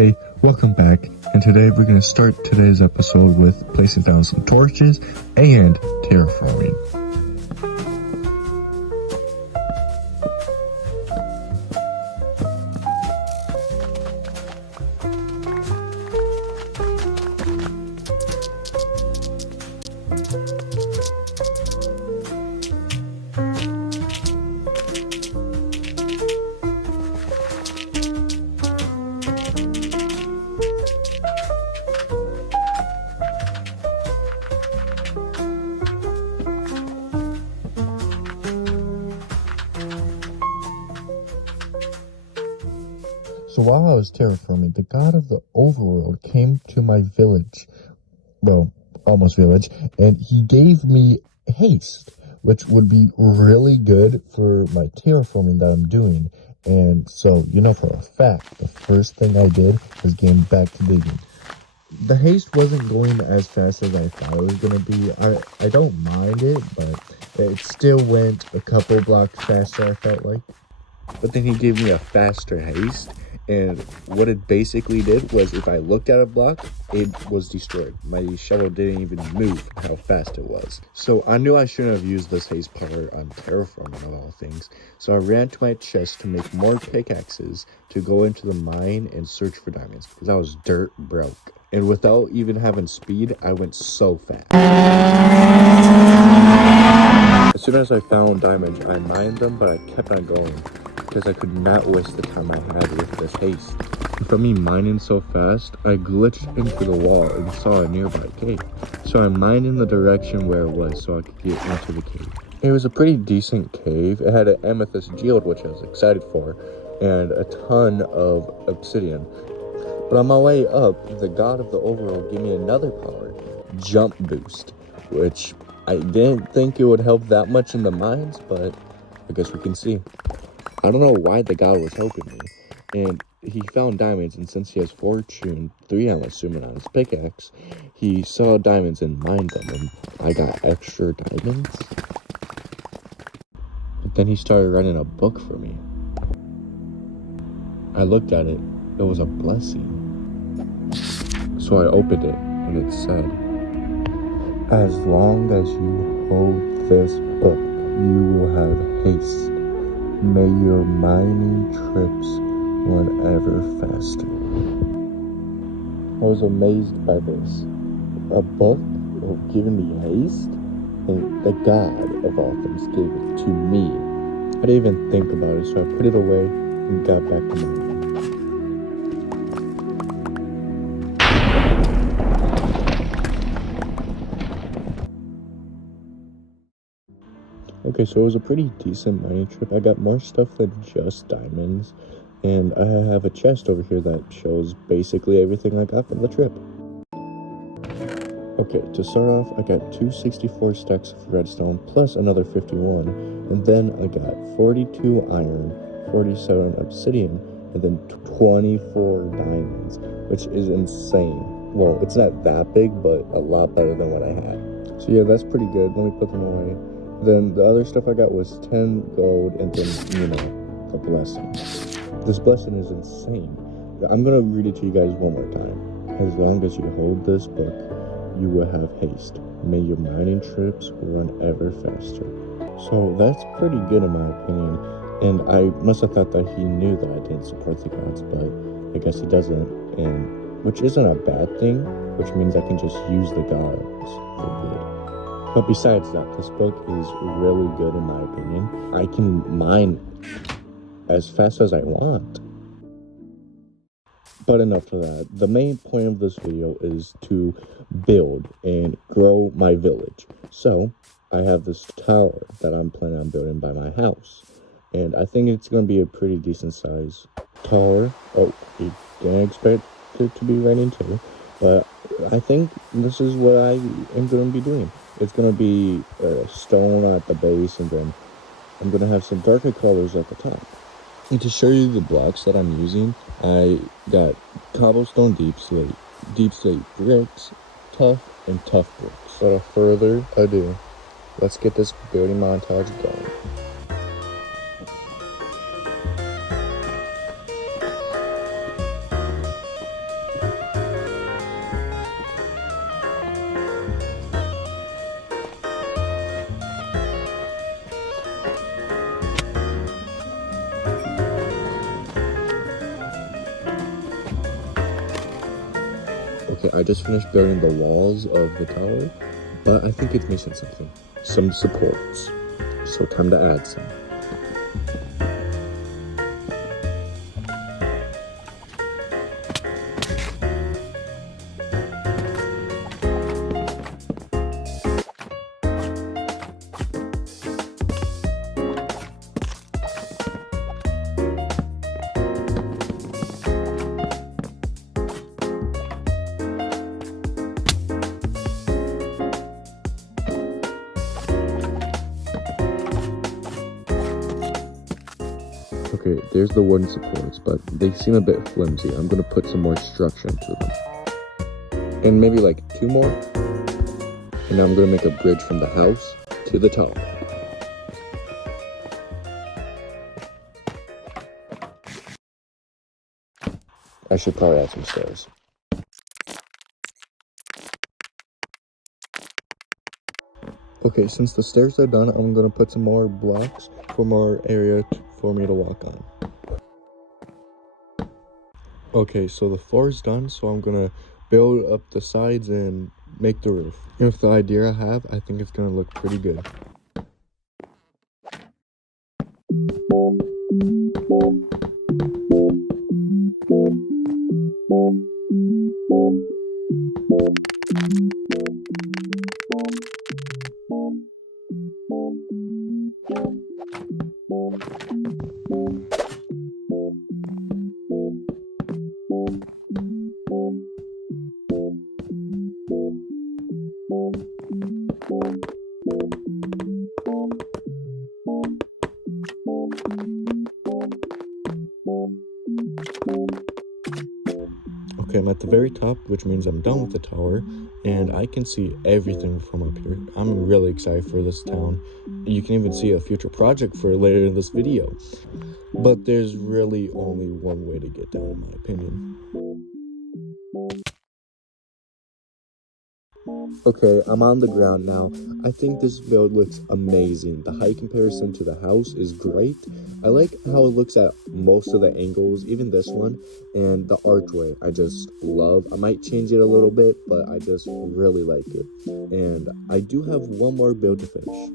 Hey, welcome back, and today we're going to start today's episode with placing down some torches and terraforming. So while I was terraforming, the god of the overworld came to my village, well, almost village, and he gave me haste, which would be really good for my terraforming that I'm doing. And so, for a fact, the first thing I did was getting back to digging. The haste wasn't going as fast as I thought it was going to be. I don't mind it, but it still went a couple blocks faster, I felt like. But then he gave me a faster haste, and what it basically did was if I looked at a block, it was destroyed. My shovel didn't even move how fast it was. So I knew I shouldn't have used this haste power on terraforming of all things. So I ran to my chest to make more pickaxes to go into the mine and search for diamonds because I was dirt broke. And without even having speed, I went so fast. As soon as I found diamonds, I mined them, but I kept on going because I could not waste the time I had with this haste. And from me mining so fast, I glitched into the wall and saw a nearby cave. So I mined in the direction where it was so I could get into the cave. It was a pretty decent cave. It had an amethyst geode, which I was excited for, and a ton of obsidian. But on my way up, the god of the overworld gave me another power, jump boost, which I didn't think it would help that much in the mines, but I guess we can see. I don't know why the god was helping me, and he found diamonds, and since he has fortune 3, I'm assuming, on his pickaxe, he saw diamonds and mined them, and I got extra diamonds. But then he started writing a book for me. I looked at it. It was a blessing. So I opened it, and it said, "As long as you hold this book, you will have haste. May your mining trips run ever faster." I was amazed by this. A book giving me haste? And the god of all things gave it to me. I didn't even think about it, so I put it away and got back to mining. Okay, so it was a pretty decent mining trip. I got more stuff than just diamonds, and I have a chest over here that shows basically everything I got from the trip. Okay, to start off, I got 264 stacks of redstone plus another 51, and then I got 42 iron, 47 obsidian, and then 24 diamonds, which is insane. Well, it's not that big, but a lot better than what I had. So yeah, that's pretty good. Let me put them away. Then the other stuff I got was 10 gold and then, the blessing. This blessing is insane. I'm going to read it to you guys one more time. As long as you hold this book, you will have haste. May your mining trips run ever faster. So that's pretty good in my opinion. And I must have thought that he knew that I didn't support the gods, but I guess he doesn't. And which isn't a bad thing, which means I can just use the gods for good. But besides that, this book is really good in my opinion. I can mine as fast as I want. But enough of that. The main point of this video is to build and grow my village. So, I have this tower that I'm planning on building by my house. And I think it's going to be a pretty decent size tower. Oh, you didn't expect it to be right into. But I think this is what I am going to be doing. It's going to be stone at the base, and then I'm going to have some darker colors at the top. And to show you the blocks that I'm using, I got cobblestone deep slate bricks, tough, and tough bricks. So without further ado, let's get this building montage going. Okay, I just finished building the walls of the tower, but I think it's missing something. Some supports. So time to add some. Okay, there's the wooden supports, but they seem a bit flimsy. I'm gonna put some more structure into them. And maybe like 2 more. And now I'm gonna make a bridge from the house to the tower. I should probably add some stairs. Okay, since the stairs are done, I'm gonna put some more blocks for more area for me to walk on. Okay, so the floor is done, so I'm gonna build up the sides and make the roof. And with the idea I have, I think it's gonna look pretty good. Okay, I'm at the very top, which means I'm done with the tower, and I can see everything from up here. I'm really excited for this town. You can even see a future project for later in this video. But there's really only one way to get down, in my opinion. Okay, I'm on the ground now. I think this build looks amazing. The height comparison to the house is great. I like how it looks at most of the angles, even this one, and the archway I just love. I might change it a little bit, but I just really like it. And I do have one more build to finish.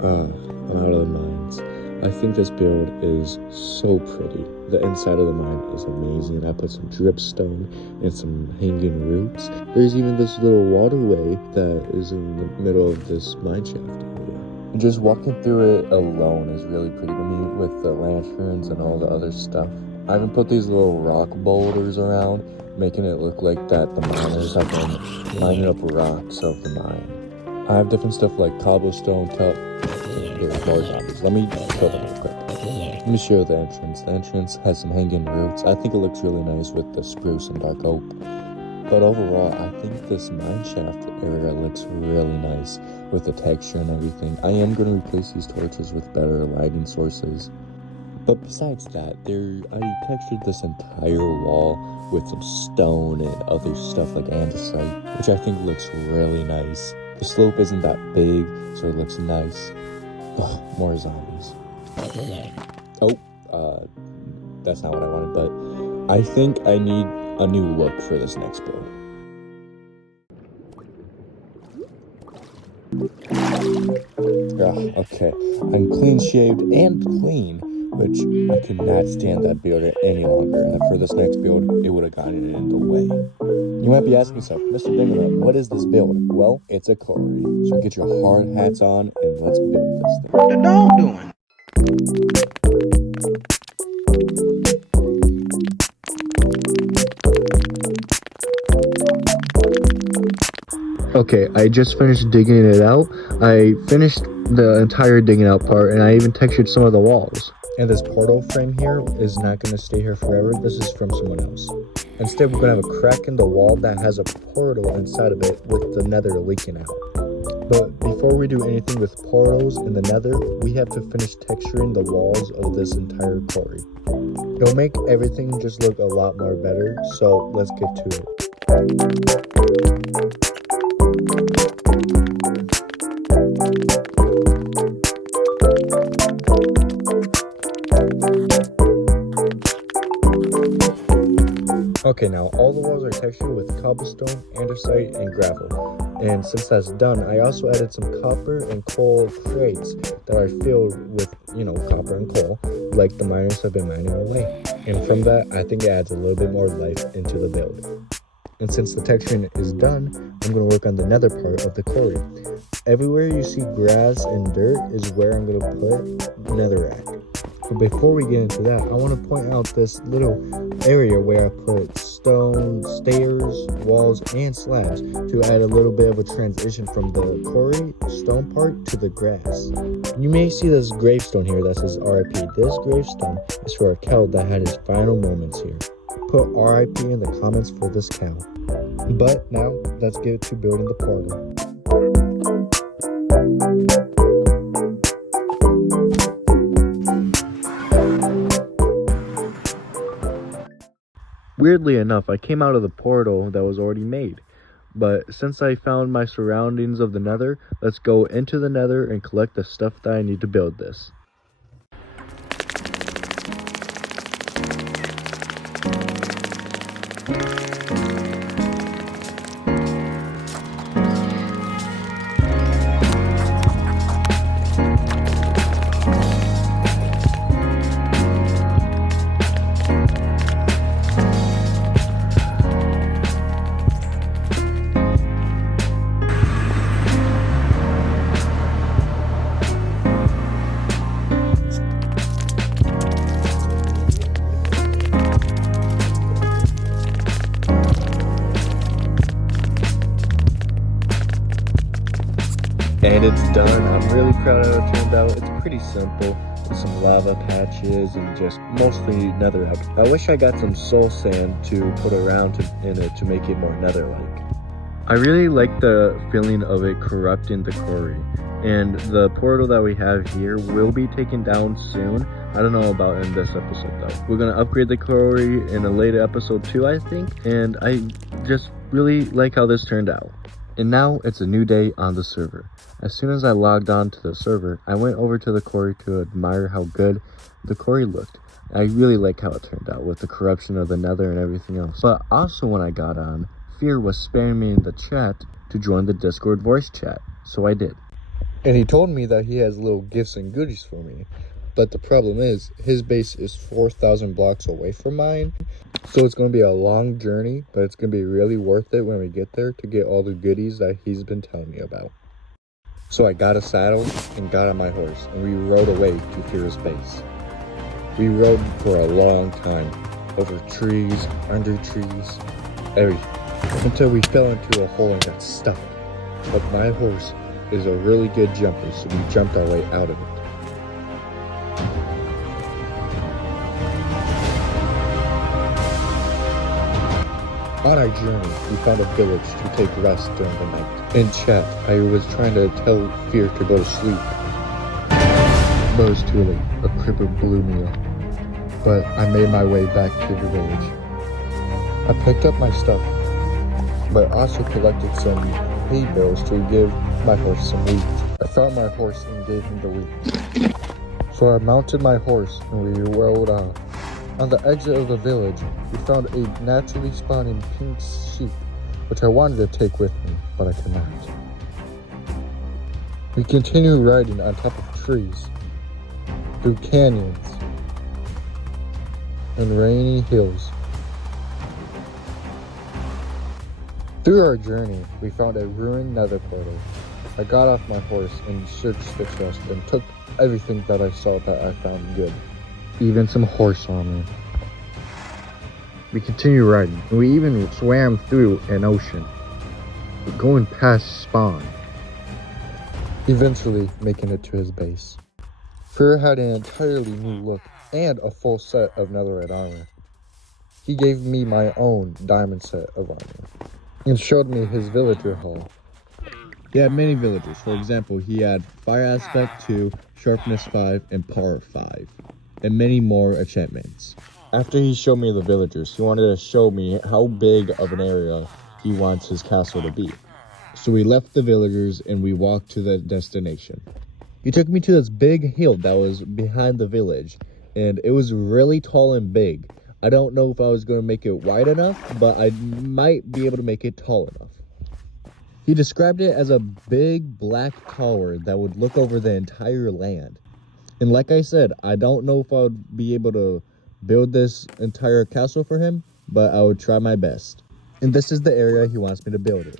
I'm out of the mines. I think this build is so pretty. The inside of the mine is amazing. I put some dripstone and some hanging roots. There's even this little waterway that is in the middle of this mine shaft area. And just walking through it alone is really pretty to me with the lanterns and all the other stuff. I even put these little rock boulders around, making it look like that the miners have been mining up rocks of the mine. I have different stuff like cobblestone, there's more zombies. Let me kill them real quick. Let me show the entrance. The entrance has some hanging roots. I think it looks really nice with the spruce and dark oak. But overall, I think this mine shaft area looks really nice with the texture and everything. I am going to replace these torches with better lighting sources. But besides that, I textured this entire wall with some stone and other stuff like andesite, which I think looks really nice. The slope isn't that big, so it looks nice. Ugh, more zombies. Oh, that's not what I wanted, but I think I need a new look for this next build. Okay, I'm clean shaved and clean, which I could not stand that build any longer, and for this next build, it would have gotten in the way. You might be asking yourself, Mr. Dingo, what is this build? Well, it's a quarry, so get your hard hats on and let's build this thing. What the dog doing? Okay, I just finished digging it out. I finished the entire digging out part, and I even textured some of the walls. And this portal frame here is not going to stay here forever. This is from someone else. Instead, we're going to have a crack in the wall that has a portal inside of it with the nether leaking out. But before we do anything with portals in the nether, we have to finish texturing the walls of this entire quarry. It'll make everything just look a lot more better, so let's get to it. Okay, now all the walls are textured with cobblestone, andesite, and gravel. And since that's done, I also added some copper and coal crates that are filled with, copper and coal, like the miners have been mining away. And from that, I think it adds a little bit more life into the build. And since the texturing is done, I'm going to work on the nether part of the quarry. Everywhere you see grass and dirt is where I'm going to put netherrack. But before we get into that, I want to point out this little area where I put stone, stairs, walls, and slabs to add a little bit of a transition from the quarry stone part to the grass. You may see this gravestone here that says RIP. This gravestone is for a cow that had his final moments here. Put RIP in the comments for this cow. But now, let's get to building the portal. Weirdly enough, I came out of the portal that was already made. But since I found my surroundings of the nether, let's go into the nether and collect the stuff that I need to build this. And it's done. I'm really proud of how it turned out. It's pretty simple, with some lava patches and just mostly netherrack. I wish I got some soul sand to put around in it to make it more nether-like. I really like the feeling of it corrupting the quarry. And the portal that we have here will be taken down soon. I don't know about in this episode though. We're going to upgrade the quarry in a later episode too, I think. And I just really like how this turned out. And now it's a new day on the server. As soon as I logged on to the server, I went over to the quarry to admire how good the quarry looked. I really like how it turned out with the corruption of the nether and everything else. But also when I got on, Fear was spamming me in the chat to join the Discord voice chat, so I did. And he told me that he has little gifts and goodies for me. But the problem is, his base is 4,000 blocks away from mine. So it's going to be a long journey, but it's going to be really worth it when we get there to get all the goodies that he's been telling me about. So I got a saddle and got on my horse, and we rode away to Fear's base. We rode for a long time, over trees, under trees, everything, until we fell into a hole and got stuck. But my horse is a really good jumper, so we jumped our way out of it. On our journey, we found a village to take rest during the night. In chat, I was trying to tell Fear to go to sleep, but it was too late. A creeper blew me up. But I made my way back to the village. I picked up my stuff, but also collected some hay bales to give my horse some wheat. I found my horse and gave him the wheat. So I mounted my horse and we rode off. On the exit of the village, we found a naturally spawning pink sheep, which I wanted to take with me, but I could not. We continued riding on top of trees, through canyons, and rainy hills. Through our journey, we found a ruined nether portal. I got off my horse and searched the chest and took everything that I saw that I found good. Even some horse armor. We continued riding, and we even swam through an ocean. going past spawn, eventually making it to his base. Fear had an entirely new look and a full set of netherite armor. He gave me my own diamond set of armor and showed me his villager hall. He had many villagers. For example, he had Fire Aspect 2, Sharpness 5, and Power 5, and many more enchantments. After he showed me the villagers, he wanted to show me how big of an area he wants his castle to be. So we left the villagers and we walked to the destination. He took me to this big hill that was behind the village, and it was really tall and big. I don't know if I was going to make it wide enough, but I might be able to make it tall enough. He described it as a big black tower that would look over the entire land. And like I said, I don't know if I would be able to build this entire castle for him, but I would try my best. And this is the area he wants me to build it.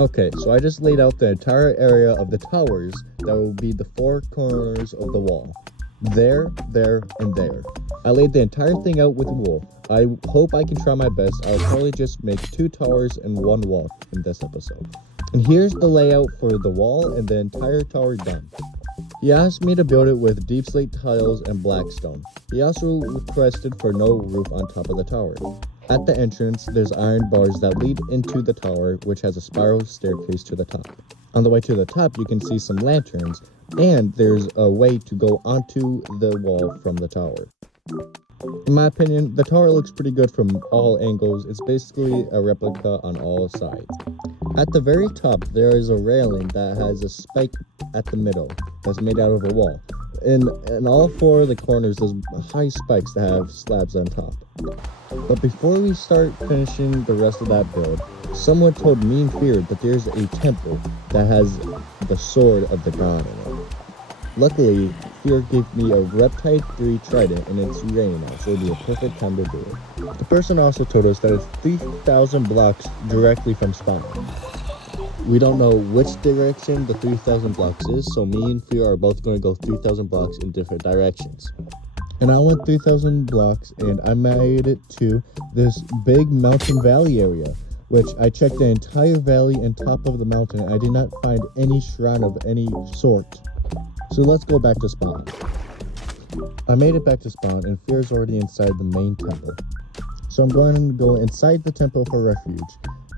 Okay, so I just laid out the entire area of the towers that will be the four corners of the wall. There, and there. I laid the entire thing out with wool. I hope I can try my best. I'll probably just make 2 towers and 1 wall in this episode. And here's the layout for the wall and the entire tower done. He asked me to build it with deep slate tiles and black stone. He also requested for no roof on top of the tower. At the entrance, there's iron bars that lead into the tower, which has a spiral staircase to the top. On the way to the top, you can see some lanterns, and there's a way to go onto the wall from the tower. In my opinion, the tower looks pretty good from all angles. It's basically a replica on all sides. At the very top, there is a railing that has a spike at the middle that's made out of a wall. In all 4 of the corners, there's high spikes that have slabs on top. But before we start finishing the rest of that build, someone told me and Fear that there's a temple that has the sword of the god in it. Luckily, Fear gave me a Reptide 3 trident and it's raining now, so it'll be a perfect time to do it. The person also told us that it's 3,000 blocks directly from spawn. We don't know which direction the 3,000 blocks is, so me and Fear are both going to go 3,000 blocks in different directions. And I went 3,000 blocks and I made it to this big mountain valley area, which I checked the entire valley and top of the mountain and I did not find any shrine of any sort. So let's go back to spawn. I made it back to spawn and Fear's already inside the main temple. So I'm going to go inside the temple for refuge.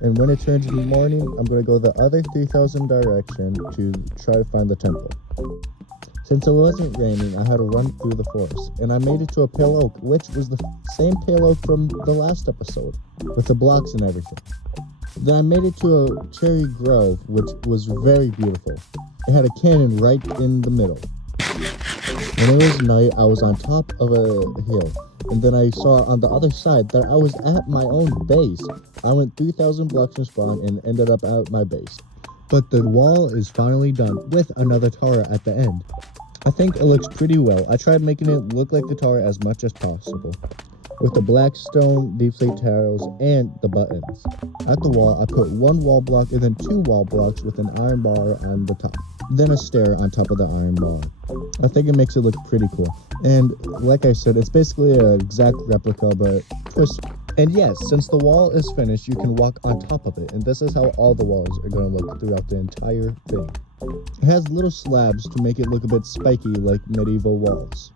And when it turns morning, I'm going to go the other 3,000 direction to try to find the temple. Since it wasn't raining, I had to run through the forest, and I made it to a pale oak, which was the same pale oak from the last episode, with the blocks and everything. Then I made it to a cherry grove, which was very beautiful. It had a cannon right in the middle. When it was night, I was on top of a hill, and then I saw on the other side that I was at my own base. I went 3,000 blocks from spawn and ended up at my base. But the wall is finally done with another tower at the end. I think it looks pretty well. I tried making it look like the tower as much as possible, with the black stone, deep slate tiles, and the buttons. At the wall, I put 1 wall block and then 2 wall blocks with an iron bar on the top, then a stair on top of the iron bar. I think it makes it look pretty cool. And like I said, it's basically an exact replica, but twist. And yes, since the wall is finished, you can walk on top of it, and this is how all the walls are going to look throughout the entire thing. It has little slabs to make it look a bit spiky like medieval walls.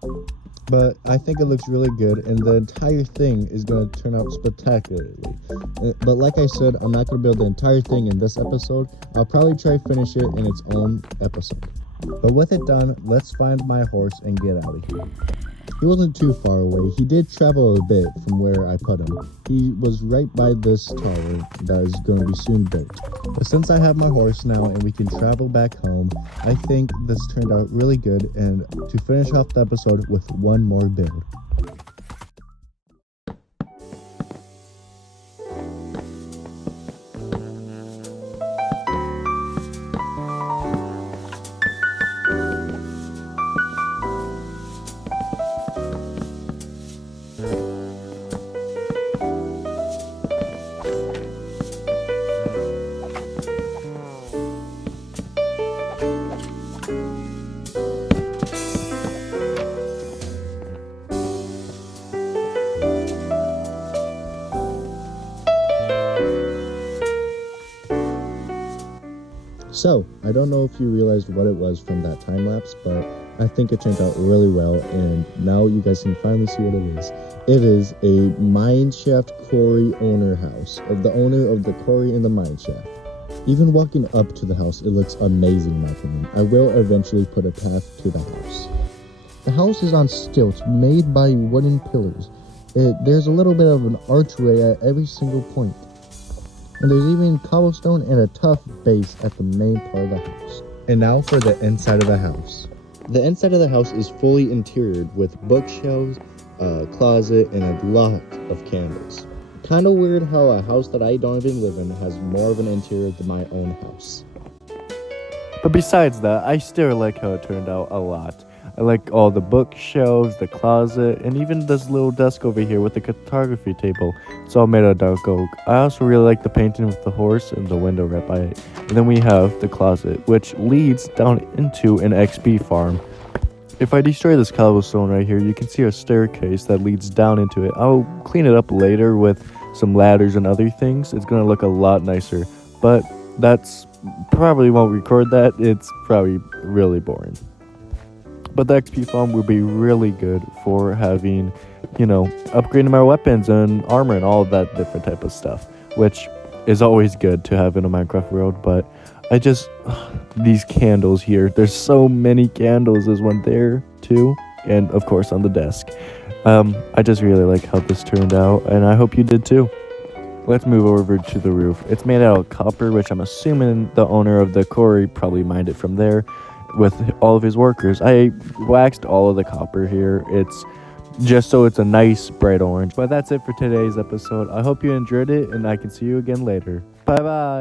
But I think it looks really good, and the entire thing is going to turn out spectacularly. But like I said, I'm not going to build the entire thing in this episode. I'll probably try to finish it in its own episode. But with it done, let's find my horse and get out of here. He wasn't too far away. He did travel a bit from where I put him. He was right by this tower that is going to be soon built. But since I have my horse now and we can travel back home, I think this turned out really good, and to finish off the episode with one more build. So, I don't know if you realized what it was from that time lapse, but I think it turned out really well, and now you guys can finally see what it is. It is a mineshaft quarry owner house, of the owner of the quarry and the mineshaft. Even walking up to the house, it looks amazing in my opinion. I will eventually put a path to the house. The house is on stilts, made by wooden pillars. There's a little bit of an archway at every single point. And there's even cobblestone and a tough base at the main part of the house. And now for the inside of the house. The inside of the house is fully interiored with bookshelves, a closet, and a lot of candles. Kind of weird how a house that I don't even live in has more of an interior than my own house. But besides that, I still like how it turned out a lot. I like all the bookshelves, the closet, and even this little desk over here with the photography table. It's all made out of dark oak. I also really like the painting with the horse and the window right by it. And then we have the closet, which leads down into an XP farm. If I destroy this cobblestone right here, you can see a staircase that leads down into it. I'll clean it up later with some ladders and other things. It's going to look a lot nicer, but that's probably won't record that. It's probably really boring. But the XP farm will be really good for having, upgrading my weapons and armor and all of that different type of stuff, which is always good to have in a Minecraft world. But these candles here, there's so many candles. There's one there too, and of course on the desk. I just really like how this turned out, and I hope you did too. Let's move over to the roof. It's made out of copper, which I'm assuming the owner of the quarry probably mined it from there with all of his workers. I waxed all of the copper here. It's just so it's a nice bright orange. But that's it for today's episode. I hope you enjoyed it, and I can see you again later. Bye bye.